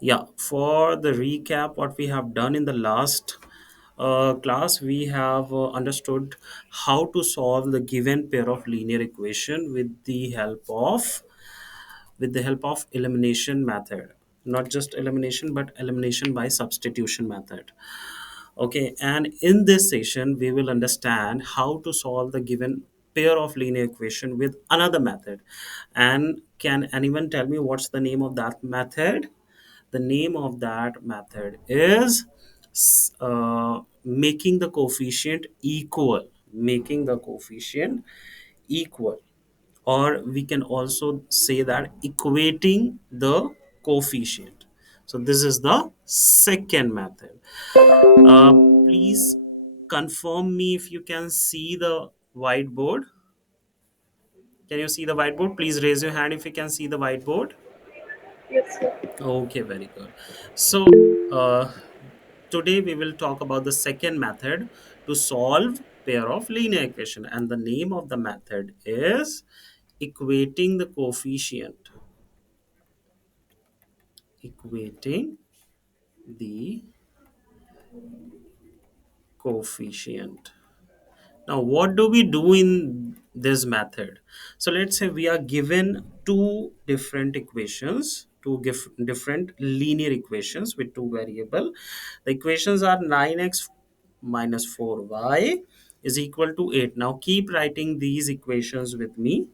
Yeah, for the recap, what we have done in the last class, we have understood how to solve the given pair of linear equation with the help of elimination method. Not just elimination, but elimination by substitution method. Okay, and in this session, we will understand how to solve the given pair of linear equation with another method. And can anyone tell me what's the name of that method? The name of that method is making the coefficient equal. Making the coefficient equal, or we can also say that equating the coefficient. So this is the second method. uh, Please confirm me if you can see the whiteboard. Can you see the whiteboard? Please raise your hand if you can see the whiteboard. Yes, sir. Okay, very good. So today we will talk about the second method to solve pair of linear equation, and the name of the method is equating the coefficient. Equating the coefficient. Now, what do we do in this method? So, let's say we are given two different equations, different linear equations with two variable. The equations are 9x minus 4y is equal to 8. Now, keep writing these equations with me.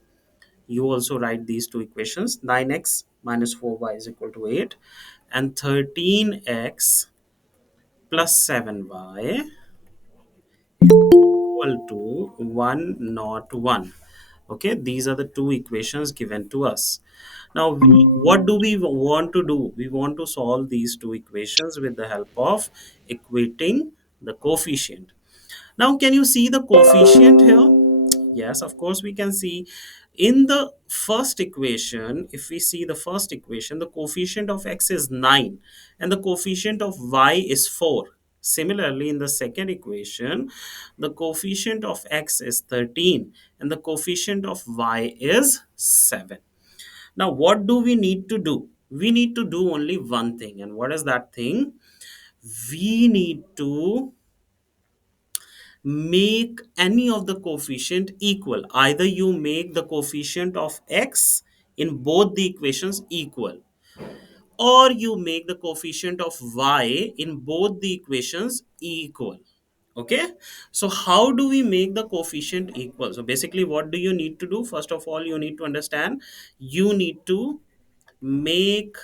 You also write these two equations. 9x minus 4y is equal to 8, and 13x plus 7y equal to 1 not 1. Okay, these are the two equations given to us. Now what do we want to do? We want to solve these two equations with the help of equating the coefficient. Now, can you see the coefficient here? Yes, of course, we can see in the first equation. If we see the first equation, the coefficient of x is 9 and the coefficient of y is 4. Similarly, in the second equation, the coefficient of x is 13 and the coefficient of y is 7. Now, what do we need to do? We need to do only one thing. And what is that thing? We need to make any of the coefficient equal. Either you make the coefficient of x in both the equations equal, or you make the coefficient of y in both the equations equal. Okay, so how do we make the coefficient equal? So basically, what do you need to do? First of all, you need to understand, you need to make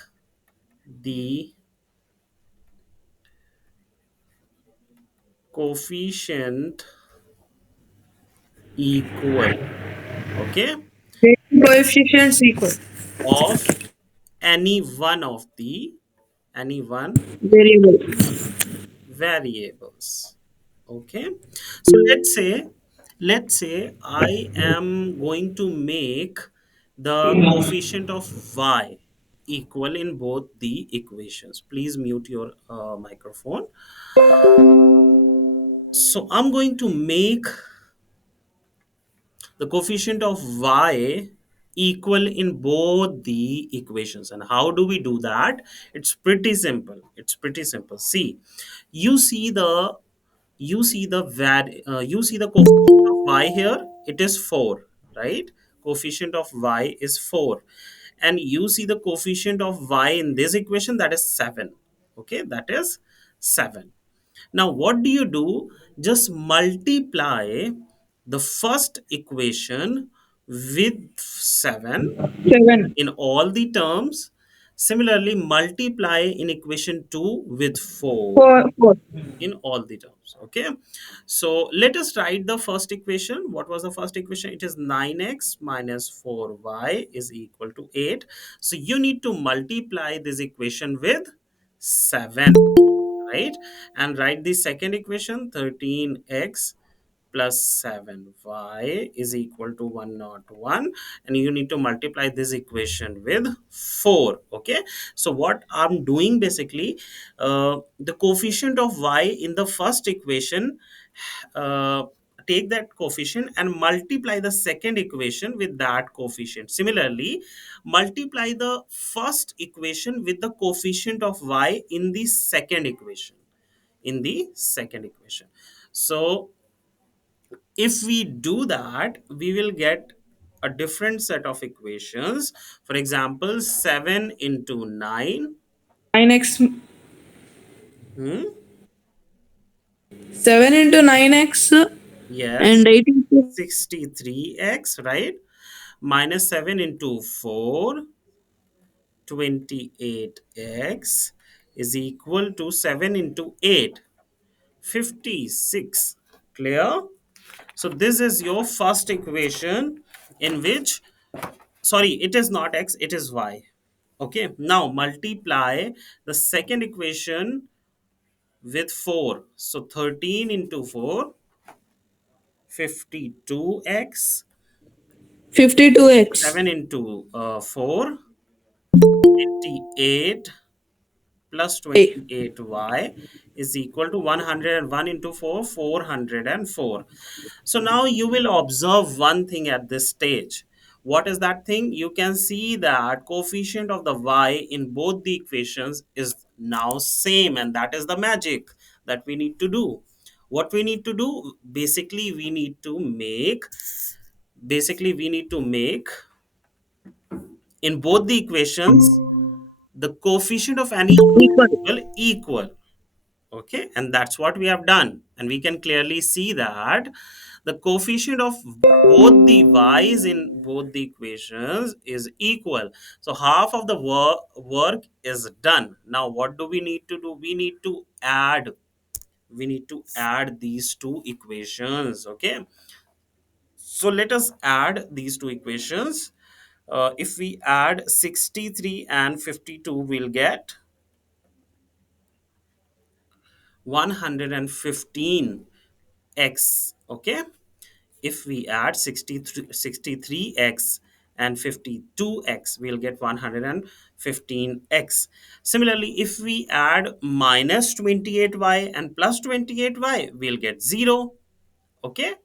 the coefficient equal. Okay, Coefficients equal. of any one of the any one Variable. variables. Okay, so let's say I am going to make the coefficient of y equal in both the equations. Please mute your microphone. So I'm going to make the coefficient of y equal in both the equations. And how do we do that? It's pretty simple. See, you see the you see the coefficient of y here, it is 4, right? Coefficient of y is 4, and you see the coefficient of y in this equation, that is 7. Okay, that is 7. Now, what do you do? Just multiply the first equation with 7 7. in all the terms. Similarly, multiply in equation 2 with 4 4. 4. in all the terms. Okay, so let us write the first equation. What was the first equation? It is 9x minus 4y is equal to 8. So you need to multiply this equation with 7, right? And write the second equation, 13x plus 7y is equal to 101, and you need to multiply this equation with 4. Okay, so what I'm doing basically, the coefficient of y in the first equation uh, take that coefficient and multiply the second equation with that coefficient. Similarly, multiply the first equation with the coefficient of y in the second equation. In the second equation. So if we do that, we will get a different set of equations. For example, 7 into 9. 9x, Hmm? 7 into 9x Yes, and 8 into 63x, right? Minus 7 into 4, 28x, is equal to 7 into 8, 56. Clear? So this is your first equation, in which, sorry, it is not x, it is y. Okay, now multiply the second equation with 4. So 13 into 4, 52x. 52x. 7 into 4, 28, plus 28y is equal to 101 into 4, 404. So now you will observe one thing at this stage. What is that thing? You can see that coefficient of the y in both the equations is now same, and that is the magic that we need to do. What we need to do? Basically we need to make in both the equations the coefficient of any Equal. variable equal. Okay, and that's what we have done, and we can clearly see that the coefficient of both the y's in both the equations is equal. So half of the work is done. Now what do we need to do? We need to add these two equations. Okay, so let us add these two equations. If we add 63 and 52, we'll get 115x. Okay, if we add 63x and 52x, we'll get 115x. Similarly, if we add minus 28y and plus 28y, we'll get 0. Okay,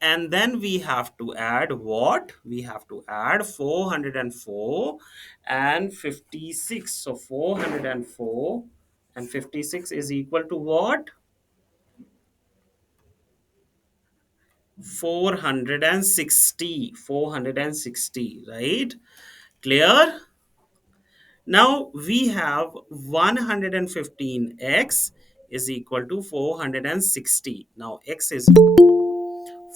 and then we have to add what? We have to add 404 and 56. So 404 and 56 is equal to what? 460. 460, right? Clear? Now we have 115x is equal to 460. Now x is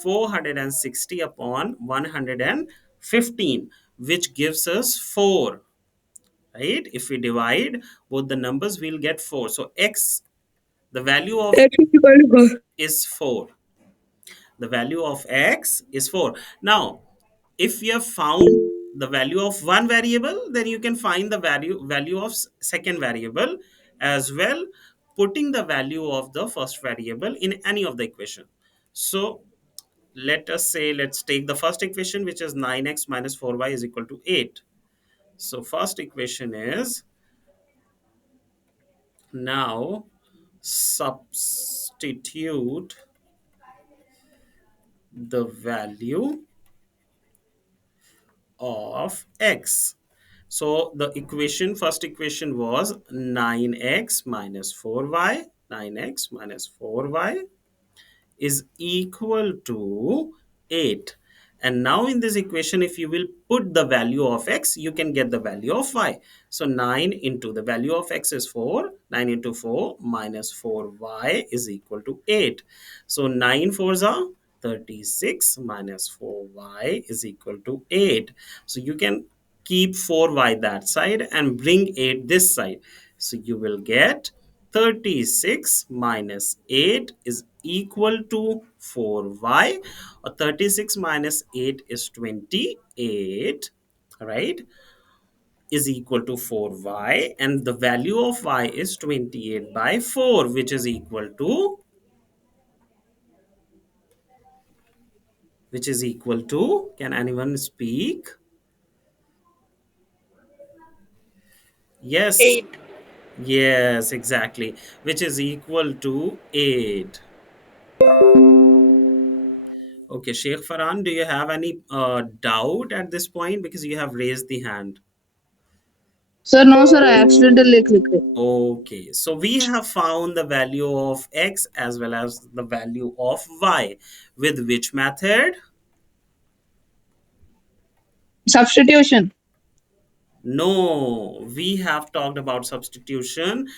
460 upon 115, which gives us 4, right? If we divide both the numbers, we'll get 4. So x, the value of X is equal to 4. is 4. The value of x is 4. Now if you have found the value of one variable, then you can find the value of second variable as well, putting the value of the first variable in any of the equation. So let's take the first equation, which is 9x minus 4y is equal to 8. So first equation is, now substitute the value of x. So the equation, first equation was 9x minus 4y. 9x minus 4y is equal to 8. And now in this equation, if you will put the value of x, you can get the value of y. So 9 into the value of x is 4. 9 into 4 minus 4y is equal to 8. So 9 fours are 36 minus 4y is equal to 8. So you can keep 4y that side and bring 8 this side. So you will get 36 minus 8 is equal to 4y, or 36 minus 8 is 28, right, is equal to 4y, and the value of y is 28 by 4, which is equal to, can anyone speak? Yes, 8. yes, exactly, which is equal to 8. Okay, Sheikh Farhan, do you have any doubt at this point because you have raised the hand? Sir, no, sir. I accidentally clicked it. Okay, so we have found the value of x as well as the value of y. With which method? Substitution. No, we have talked about substitution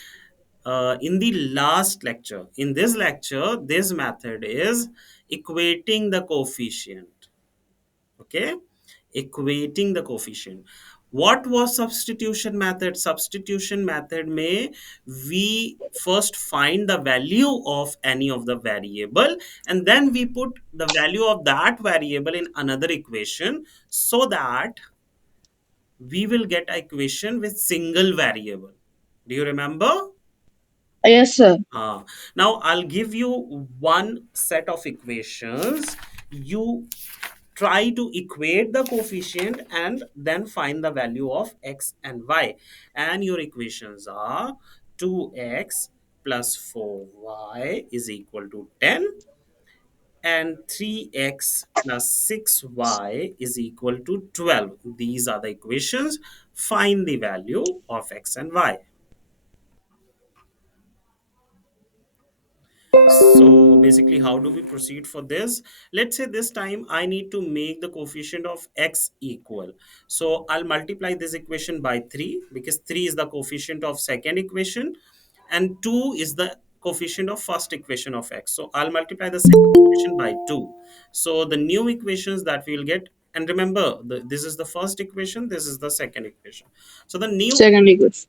in the last lecture. In this lecture, this method is equating the coefficient. Okay, equating the coefficient. What was substitution method? Substitution method may we first find the value of any of the variable, and then we put the value of that variable in another equation, so that we will get an equation with single variable. Do you remember? Yes, sir. Now I'll give you one set of equations. You try to equate the coefficient and then find the value of x and y. And your equations are 2x plus 4y is equal to 10, and 3x plus 6y is equal to 12. These are the equations. Find the value of x and y. So basically, how do we proceed for this? Let's say this time I need to make the coefficient of x equal. So I'll multiply this equation by 3, because 3 is the coefficient of second equation and 2 is the coefficient of first equation of x. So I'll multiply the second equation by 2. So the new equations that we'll get, and remember, this is the first equation, this is the second equation. So the new, Second equation.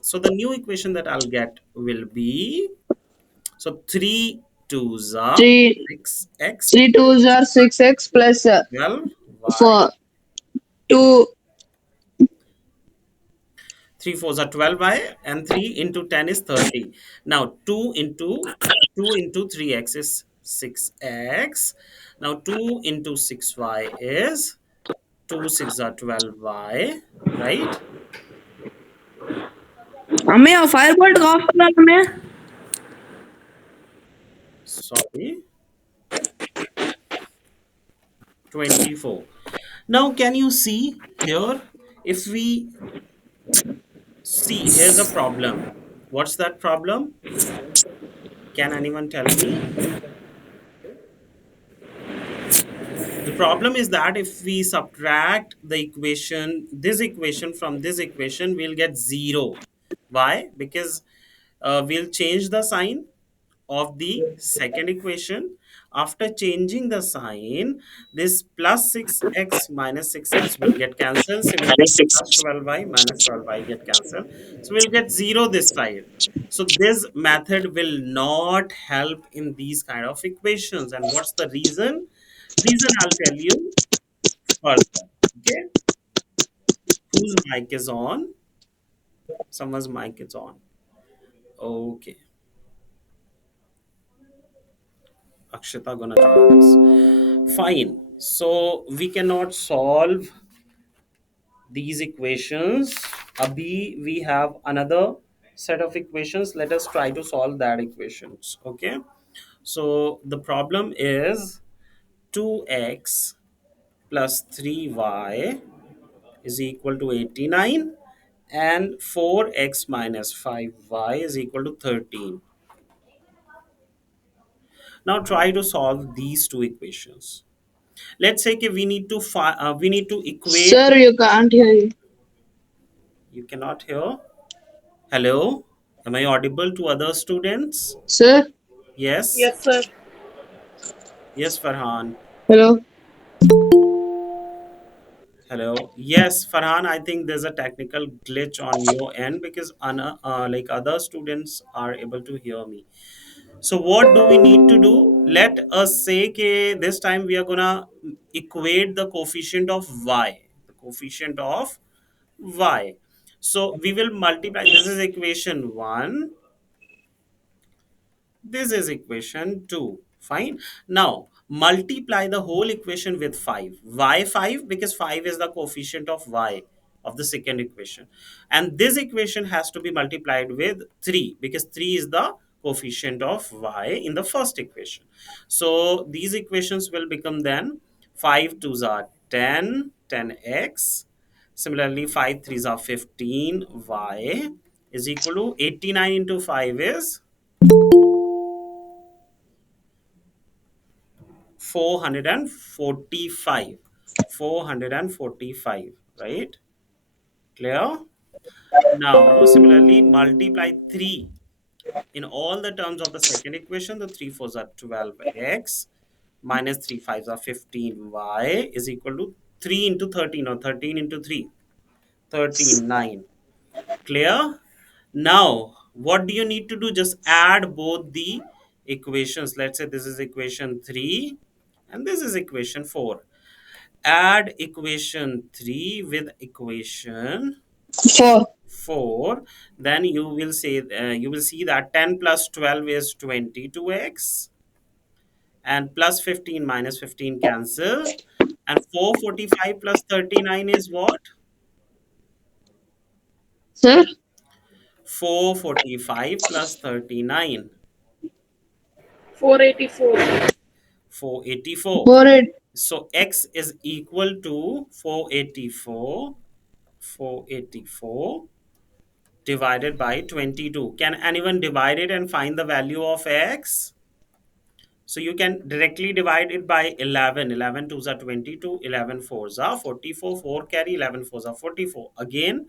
so the new equation that I'll get will be, so 3 twos are Three 6x, three twos are 6x plus 12y, 4 2. 3 fours are 12y, and 3 into 10 is 30. Now 2 into 3x is 6x. Now 2 into 6y is 2 6 are 12y, right? हमें Fire Boltt of करना है हमें. Sorry, 24. Now can you see here, if we see, here's a problem. What's that problem? Can anyone tell me? The problem is that if we subtract the equation, this equation from this equation, we'll get 0. Why? Because we'll change the sign of the second equation. After changing the sign, this plus 6x minus 6x will get cancelled. Similarly, plus 12y minus 12y get cancelled. So we'll get 0 this side. So this method will not help in these kind of equations. And what's the reason? Reason I'll tell you further. Okay. Whose mic is on? Someone's mic is on. Okay. Akshita gonna join us. Fine. So we cannot solve these equations. Abhi, we have another set of equations. Let us try to solve that equations. Okay. So the problem is 2x plus 3y is equal to 89, and 4x minus 5y is equal to 13. Now try to solve these two equations. Let's say we need to we need to equate. Sir, you can't hear you. You cannot hear? Hello? Am I audible to other students? Sir, Yes? Yes, sir. Yes, Farhan. hello. Hello. Yes, Farhan, I think there's a technical glitch on your end because like other students are able to hear me. So what do we need to do? Let us say that this time we are gonna equate the coefficient of y. The coefficient of y. So we will multiply. This is equation 1. This is equation 2. Fine. Now multiply the whole equation with 5. Why 5? Because 5 is the coefficient of y of the second equation. And this equation has to be multiplied with 3, because 3 is the coefficient of y in the first equation. So these equations will become then 5 2s are 10, 10x. Similarly, 5 3s are 15, y is equal to 89 into 5 is 445. 445, right? Clear? Now, similarly, multiply 3 in all the terms of the second equation. The 3 fours are 12x minus 3 fives are 15y is equal to 3 into 13 or 13 into 3, 13 9. Clear? Now, what do you need to do? Just add both the equations. Let's say this is equation 3 and this is equation 4. Add equation 3 with equation Four. 4, then you will see that 10 plus 12 is 22x, and plus 15 minus 15 cancel, and 445 plus 39 is what? Sir, 445 plus 39, 484. 484. four eight. So x is equal to 484, 484 divided by 22. Can anyone divide it and find the value of x? So you can directly divide it by 11. 11 twos are 22, 11 fours are 44, 4 carry, 11 fours are 44. Again,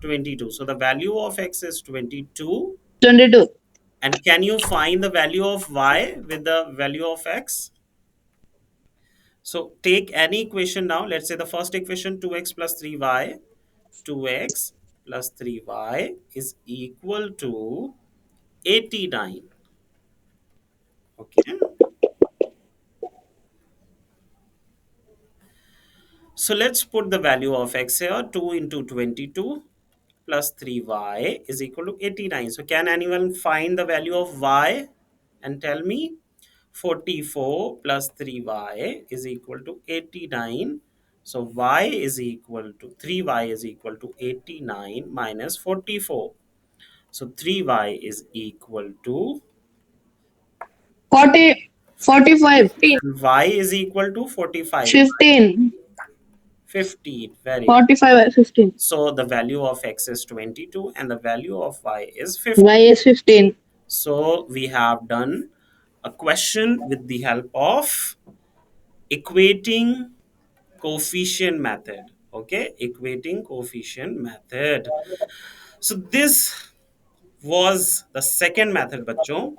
22. So the value of x is 22. 22. And can you find the value of y with the value of x? So take any equation now. Let's say the first equation 2x plus 3y. 2x plus 3y is equal to 89. Okay. So let's put the value of x here. 2 into 22 plus 3y is equal to 89. So can anyone find the value of y and tell me? 44 plus 3y is equal to 89. So y is equal to 3y is equal to 89 minus 44. So 3y is equal to 40. 45. 15. and y is equal to 45. 15. 15. Very good. 45. 15. So the value of x is 22 and the value of y is 50. Y is 15. So we have done a question with the help of equating coefficient method. Okay, equating coefficient method. So this was the second method, bachcho.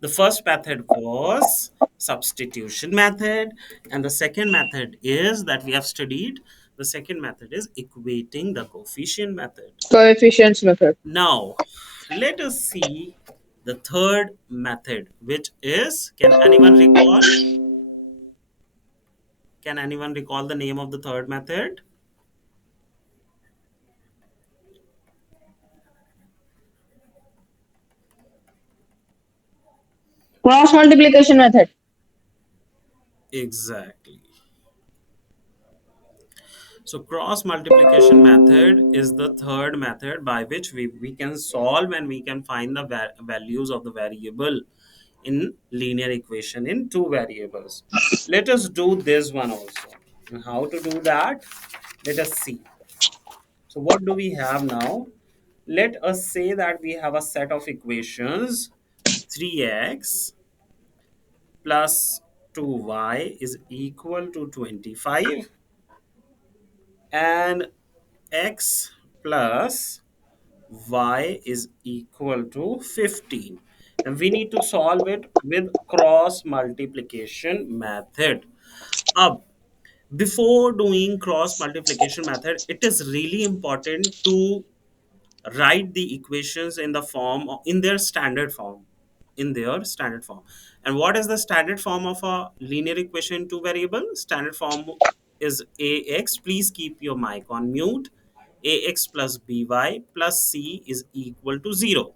The first method was substitution method, and the second method is that we have studied. The second method is equating the coefficient method. Coefficients method. Now, let us see the third method, which is, can anyone recall? Can anyone recall the name of the third method? Cross multiplication method. Exactly. So cross multiplication method is the third method by which we can solve and we can find the values of the variable in linear equation in two variables. Let us do this one also. And how to do that? Let us see. So what do we have now? Let us say that we have a set of equations 3x plus 2y is equal to 25 and x plus y is equal to 15, and we need to solve it with cross multiplication method. Ab, before doing cross multiplication method, it is really important to write the equations in the form in their standard form, in their standard form. And what is the standard form of a linear equation two variable? Standard form is ax, please keep your mic on mute, ax plus by plus c is equal to 0.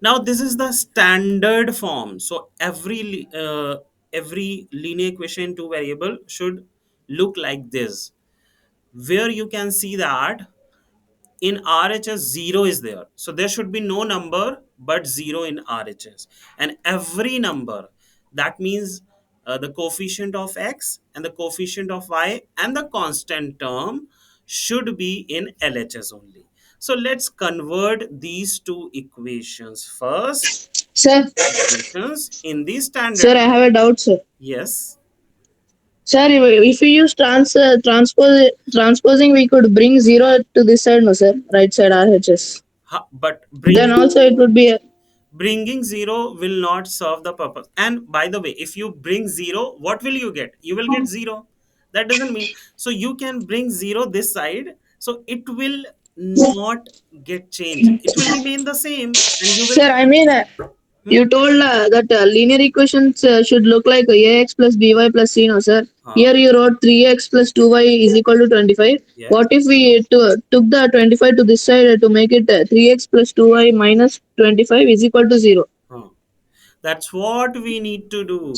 Now this is the standard form. So every linear equation two variable should look like this, where you can see that in RHS 0 is there. So there should be no number but 0 in RHS. And every number, that means the coefficient of x and the coefficient of y and the constant term should be in LHS only. So let's convert these two equations first. Sir, Equations in the standard. sir, I have a doubt, sir. Yes. Sir, if we use transposing, we could bring zero to this side, no, sir, right side RHS. But Then bringing also it would be a bringing zero will not serve the purpose. And by the way, if you bring zero, what will you get? You will get zero. That doesn't mean, so you can bring zero this side, so it will not get changed, it will remain the same, and you will. sir. I mean, Hmm? you told that linear equations should look like ax plus by plus c, no, sir. Huh. Here you wrote 3x plus 2y is equal to 25. Yes. What if we took the 25 to this side to make it 3x plus 2y minus 25 is equal to 0? Huh. That's what we need to do.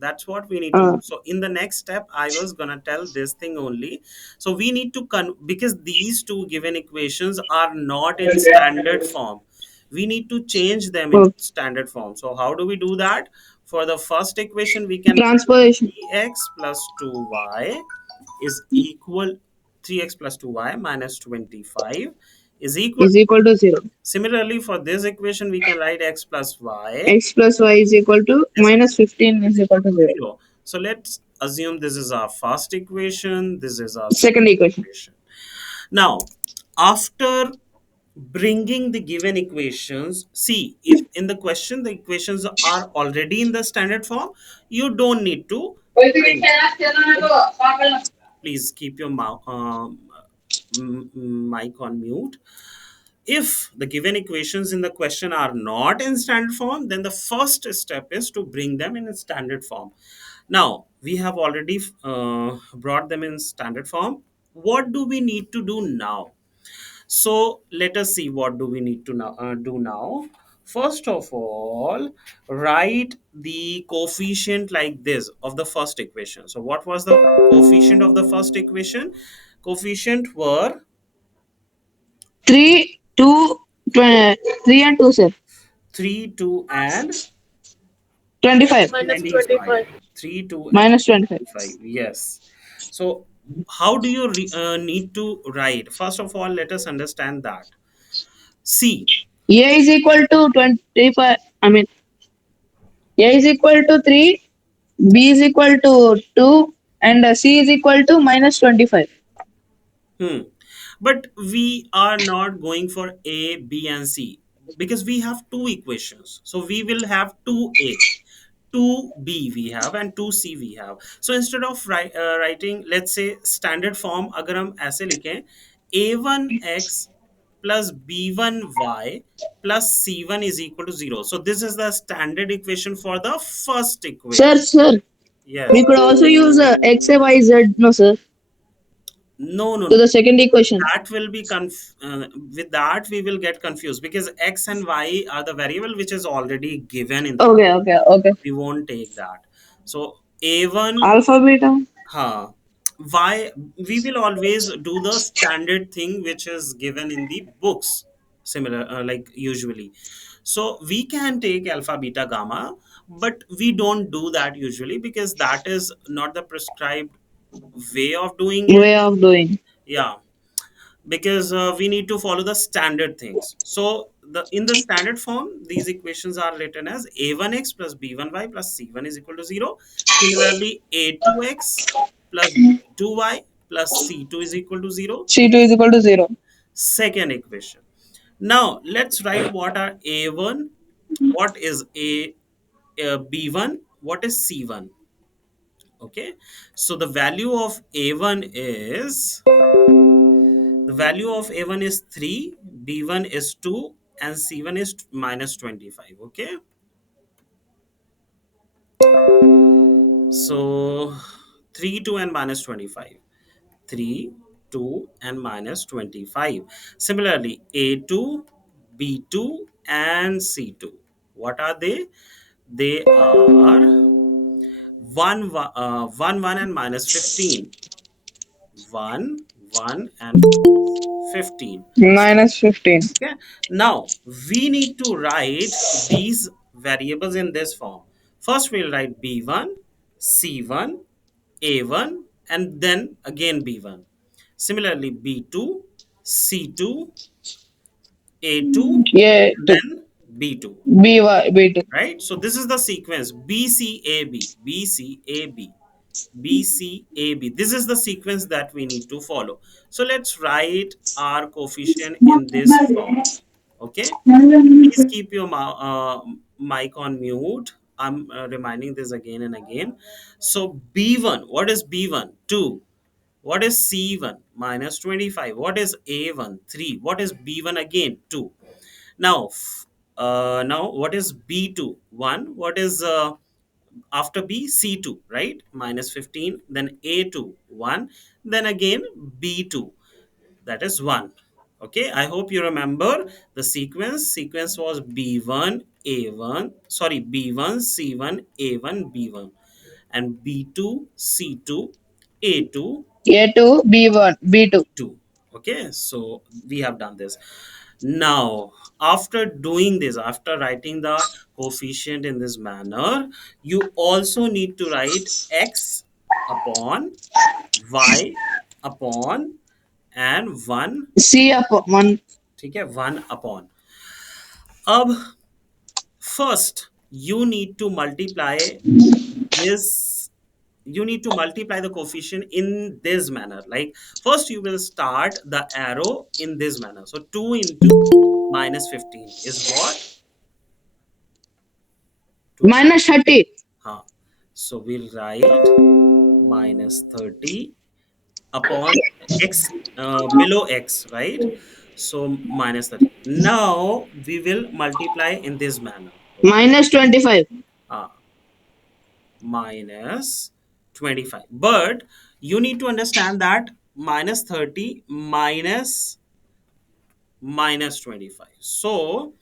That's what we need to Uh, do. So in the next step, I was gonna tell this thing only. So we need to because these two given equations are not in standard form. We need to change them into oh, standard form. So how do we do that? For the first equation, we can transposition 3x plus 2y is equal 3x plus 2y minus 25 is equal. is equal to 0. Similarly, for this equation, we can write x plus y X plus y is equal to is minus 15 is equal to 0. 0. So let's assume this is our first equation, this is our second Second equation. equation. Now, after bringing the given equations, see if in the question the equations are already in the standard form, you don't need to bring. Please keep your mic on mute. If the given equations in the question are not in standard form, then the first step is to bring them in a standard form. Now we have already brought them in standard form. What do we need to do now? So let us see what do we need to do now. First of all, write the coefficient like this of the first equation. So what was the coefficient of the first equation? Coefficient were 3, 2, 3 and 2, sir. 3, 2, and 25. 25. 3, 2, and Minus 25. 25. Yes. So how do you need to write? First of all, let us understand that. See, A is equal to 25. I mean, A is equal to 3, B is equal to 2, and C is equal to minus 25. hmm. But we are not going for A, B, and C because we have two equations. So we will have 2A, 2B we have, and 2C we have. So instead of writing, let's say standard form, अगर हम ऐसे लिखें A1x plus B1y plus C1 is equal to 0. So this is the standard equation for the first equation. Sir, Yes. we could also use X, A, Y, Z, no, sir, No, no, to no. the second equation. That will be with that we will get confused because x and y are the variable which is already given in the Okay, okay, okay. we won't take that. So a1, Alpha, beta. huh, y, we will always do the standard thing which is given in the books, similar like usually. So we can take alpha beta gamma, but we don't do that usually because that is not the prescribed way of doing it. Way of doing. Yeah, because we need to follow the standard things. So the in the standard form, these equations are written as a1x plus b1y plus c1 is equal to 0. Similarly, a2x plus b2y plus c2 is equal to 0. C2 is equal to 0. Second equation. Now let's write what are a1, what is a b1, what is c1. Okay, so the value of a1 is, the value of A1 is 3, B1 is 2, and C1 is minus 25. Okay. So 3, 2, and minus 25. 3, 2, and minus 25. Similarly, A2, B2, and C2. What are they? They are 1, 1, 1, and minus 15. 1, 1 and 15. -15. Okay. Now we need to write these variables in this form. First, we'll write B1, C1, A1, and then again B1. Similarly, B2, C2, A2, Yeah, and two. then B2. B2. Right? So this is the sequence BCAB, BCAB, BCAB. This is the sequence that we need to follow. So let's write our coefficient in this form. Okay. Please keep your mic on mute. I'm reminding this again and again. So B1, what is B1? 2. What is C1? Minus 25. What is A1? 3. What is B1 again? 2. Now, now what is B2? 1. What is after B? C2, right? Minus 15. Then A2, 1. Then again B2, that is 1. Okay, I hope you remember the sequence was b1 a1, sorry, b1 c1 a1 b1, and b2 c2 a2 A2, B1, B2. b2. Okay, so we have done this. Now after doing this, after writing the coefficient in this manner, you also need to write x upon y upon and 1. C upon 1. ठीक है, 1 upon. अब first you need to multiply this, you need to multiply the coefficient in this manner. Like first you will start the arrow in this manner. So 2 into minus 15 is what? 2. -30. Huh. So we'll write minus 30 upon x, below x, right? So minus 30. Now we will multiply in this manner. Okay. -25. uh, Minus 25, but you need to understand that minus 30 minus 25. So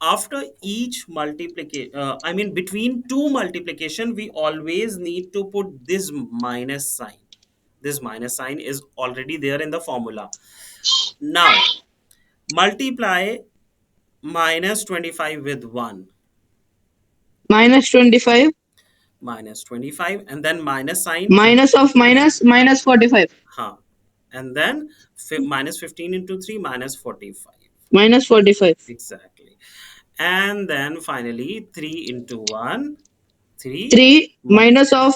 after each multiplication, I mean between two multiplication, we always need to put this minus sign. This minus sign is already there in the formula. Now multiply minus 25 with 1, -25. minus 25, and then minus sign, Minus of minus, -45. huh, and then minus 15 into 3, minus 45. -45. Exactly. And then finally 3 into 1, 3, 3 minus of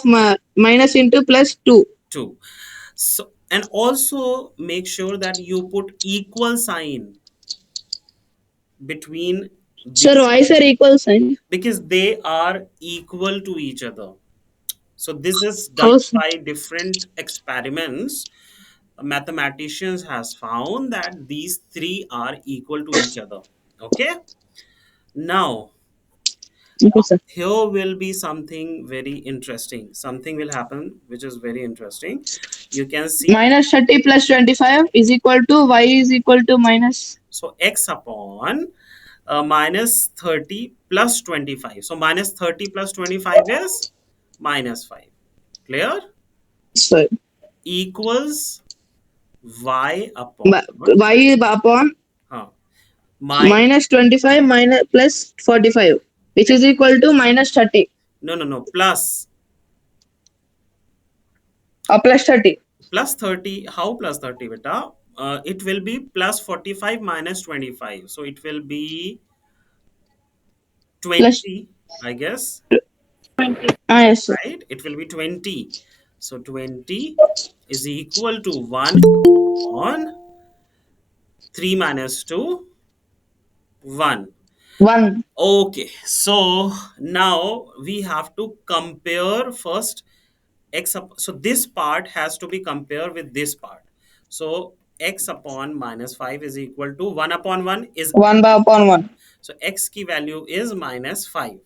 minus into plus 2. 2. So and also make sure that you put equal sign between Sir, these, why sir equal sign? because they are equal to each other. So this is done How, sir? by different experiments. Mathematicians has found that these three are equal to each other. Okay. Now Okay, sir. here will be something very interesting. Something will happen which is very interesting. You can see, -30 plus 25 is equal to y is equal to minus. so x upon minus 30 plus 25. So minus 30 plus 25 is minus 5. Clear? Sorry. Equals y upon Y upon huh, minus, -25 minus plus 45, which is equal to -30 no, plus, or plus 30. plus 30. How plus 30 beta? It will be plus 45 minus 25. So it will be Plus 20, I guess, yes, sir. right? It will be 20. So 20 is equal to 1 on 3 minus 2, 1. 1. Okay, so now we have to compare first x up. So this part has to be compared with this part. So x upon minus 5 is equal to 1 upon 1 is, 1 by upon 1. so x key value is minus 5.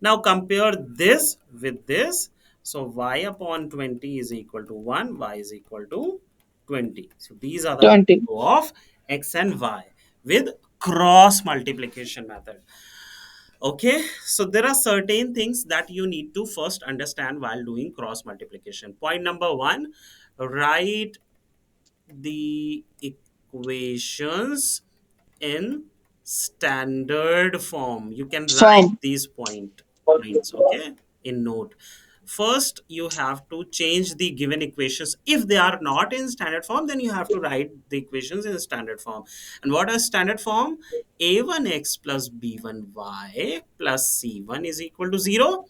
Now compare this with this. So y upon 20 is equal to 1, y is equal to 20. So these are the 20. value of x and y with cross multiplication method. Okay, so there are certain things that you need to first understand while doing cross multiplication. Point number one, write. the equations in standard form. You can write Form. these points, okay, in note. First, you have to change the given equations. If they are not in standard form, then you have to write the equations in standard form. And what is standard form? A1x plus b1y plus c1 is equal to 0.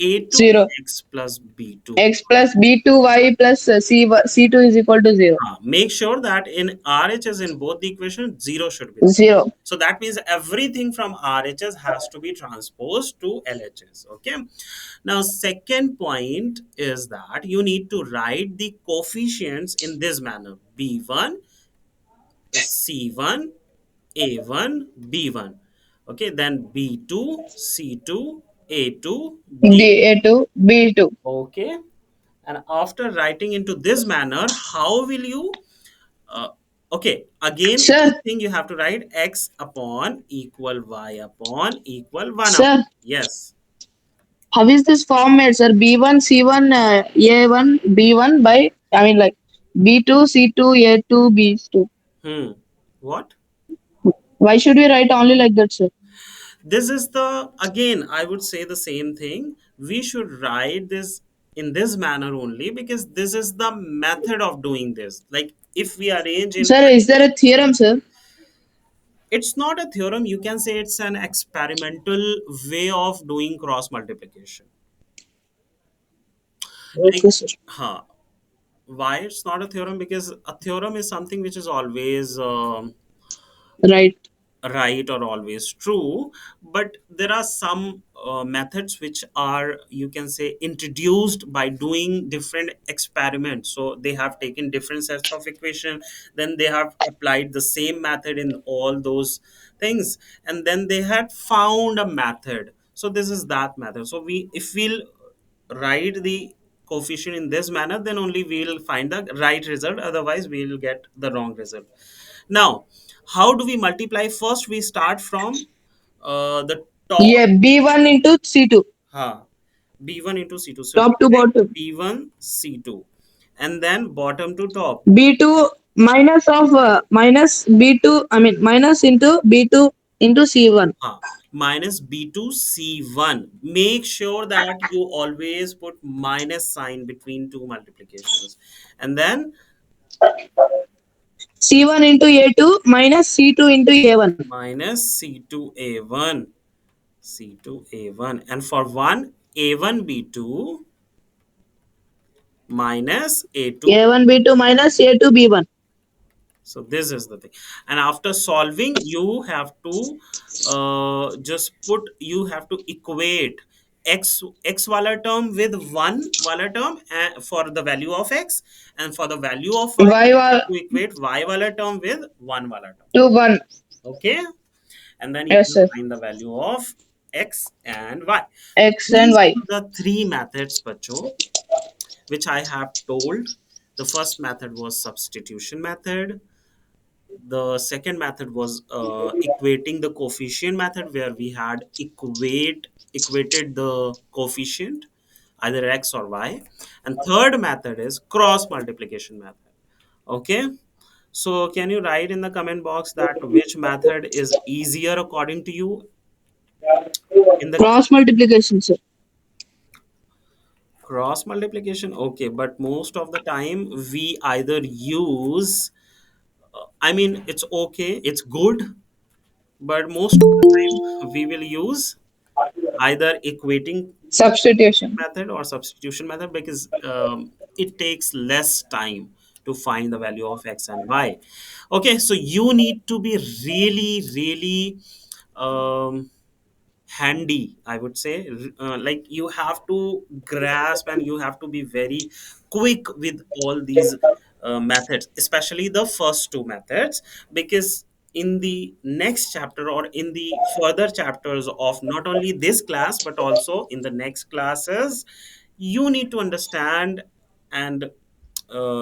0. A2x plus b2. X plus B2Y plus C2 is equal to 0. Make sure that in RHS in both the equations, 0 should be there. 0. So that means everything from RHS has to be transposed to LHS. Okay. Now, second point is that you need to write the coefficients in this manner: B1, C1, A1, B1. Okay. Then B2, C2, A2, D. A2, B2. Okay. And after writing into this manner, how will you uh, okay, again Sir, one thing you have to write: x upon equal y upon equal 1 upon. sir, Yes. how is this form made, sir? B1, C1, A1, B1 by, I mean, like B2, C2, A2, B2. What? Why should we write only like that, sir? This is the, again I would say the same thing. We should write this in this manner only because this is the method of doing this. Like if we arrange in, Sir, is there a theorem, sir? it's not a theorem, you can say it's an experimental way of doing cross multiplication. Like, Okay, sir. huh, why it's not a theorem? Because a theorem is something which is always Right. right or always true, but there are some methods which are, you can say, introduced by doing different experiments. So they have taken different sets of equation, then they have applied the same method in all those things, and then they had found a method. So this is that method. So we, if we'll write the coefficient in this manner, then only we'll find the right result, otherwise we'll get the wrong result. Now, how do we multiply? First we start from the top. Yeah, B1 into C2. Ha, b1 into c2. So Top to bottom. b1 c2, and then bottom to top. B2 minus of minus B2, I mean minus into B2 into C1. Ha, minus b2 c1. Make sure that you always put minus sign between two multiplications. And then C1 into A2 minus C2 into A1. minus c2a1, c2a1. And for 1, a1b2 minus a2. A1 B2 minus A2 B1. So this is the thing. And after solving, you have to just put, you have to equate x wala term with 1 wala term for the value of x, and for the value of y Y you have was to equate y wala term with 1 wala term. to 1. Okay. And then you Yes, will sir. find the value of x and y. X and These Y. are the three methods, bacho, which I have told. The first method was substitution method. The second method was equating the coefficient method, where we had equated the coefficient, either x or y. And third method is cross multiplication method. Okay. So can you write in the comment box that which method is easier according to you in the Cross multiplication, sir. cross multiplication? Okay, but most of the time we either use, I mean, it's okay, it's good, but most of the time we will use either equating Substitution. method or substitution method, because it takes less time to find the value of x and y. Okay, so you need to be really really um, handy, I would say. Like you have to grasp and you have to be very quick with all these methods, especially the first two methods, because in the next chapter or in the further chapters of not only this class but also in the next classes, you need to understand and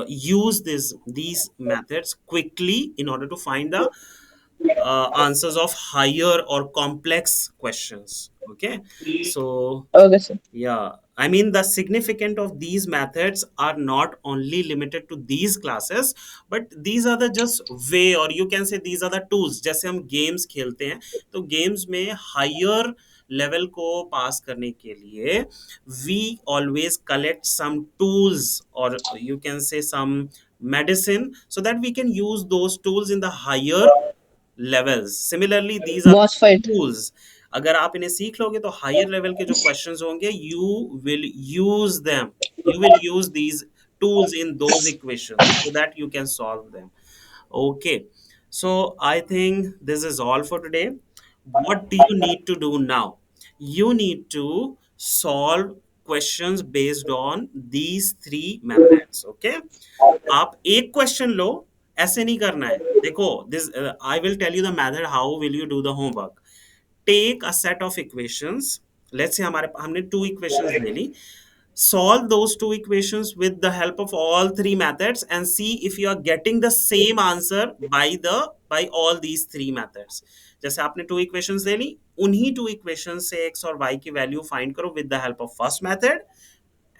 use these methods quickly in order to find the answers of higher or complex questions. Okay. So Okay, sir. yeah, I mean, the significant of these methods are not only limited to these classes, but these are the just way, or you can say these are the tools. जैसे हम games खेलते हैं, तो games में higher level को pass करने के लिए we always collect some tools, or you can say some medicine, so that we can use those tools in the higher levels. Similarly, these are boss fight. tools. अगर आप इन्हें सीख लोगे तो हायर लेवल के जो क्वेश्चंस होंगे, will use them you will use these tools in those equations so that you can solve them. Okay, so I think this is all for today. What do you need to do now? You need to solve questions based on these three methods. Okay, आप एक question लो, ऐसे नहीं करना है. देखो, this I will tell you the method how will you do the homework. Take a set of equations. Let's say हमारे हमने two equations ले ली. Solve those two equations with the help of all three methods and see if you are getting the same answer by all these three methods. जैसे आपने two equations ले ली, उन्हीं two equations से x और y की value find करो with the help of first method,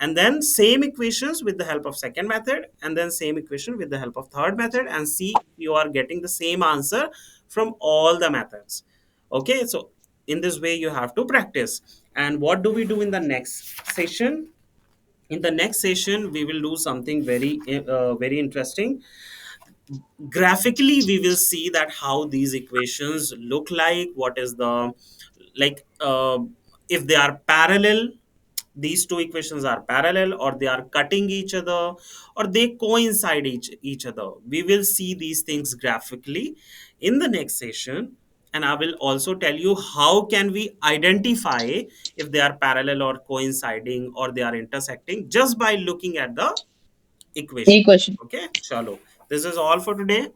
and then same equations with the help of second method, and then same equation with the help of third method, and see if you are getting the same answer from all the methods. Okay, so in this way you have to practice. And what do we do in the next session? In the next session we will do something very interesting. Graphically we will see that how these equations look like, what is the, like, if they are parallel, these two equations are parallel, or they are cutting each other, or they coincide each other. We will see these things graphically in the next session. And I will also tell you how can we identify if they are parallel or coinciding or they are intersecting just by looking at the equation. Equation. Okay, chalo. This is all for today.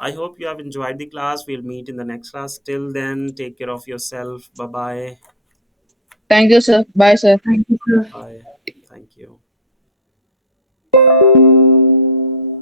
I hope you have enjoyed the class. We'll meet in the next class. Till then, take care of yourself. Bye bye. Thank you, sir. Bye, sir. Bye. Thank you.